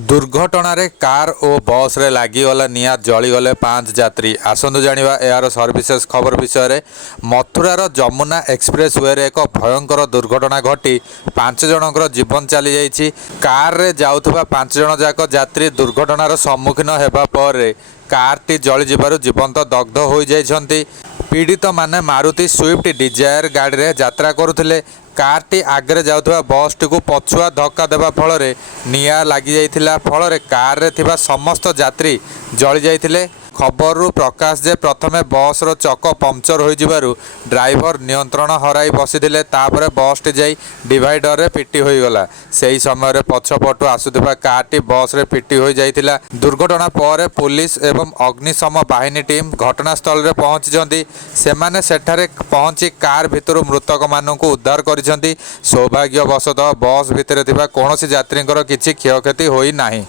दुर्घटन car और बस रे लागिगला निआ जलीगले 5 यात्री। आसतु जानिबा यार सर्विसेस खबर विषय। मथुरार जमुना एक्सप्रेस वे रे एक भयंकर दुर्घटना घटी 5 जनकर जीवन चली जाइछि। कार रे जाउथबा 5 जन जाक यात्री दुर्घटनार सम्मुखीन हेबा पर कारटी जली जिबारु जीवंत दग्ध हो जाइछन्ति। पीड़ित माने मारुति स्विफ्ट डिजायर गाड़ी रे यात्रा करुथिले। कारटी आगे जाउथबा बस टी को पछुआ धक्का देबा फल निआ लगी जाइथिला। फल कार रे थिबा समस्त यात्री जली जाइथिले। खबरु प्रकाश जे प्रथमे बस रो चक पंक्चर हो जिबारु ड्राइवर नियंत्रण हराई बसिथिले। तापरे बस टी जाई डिवाइडर रे पिटी होई गला। सेही समय रे पछपटु आसुथिबा कारटी बस रे पिटी होई जाइथिला। दुर्घटना पर पुलिस एवं अग्निशम बाहिनी टीम घटनास्थल रे पहुंचीचंती। सेमाने सेठारे पहुंची कार भितरु मृतक मानकु उद्धार करिसंती। सौभाग्यवशतः बस भितरे थिबा कोनोसी यात्रींकर किछि क्षयक्षति होई नाही।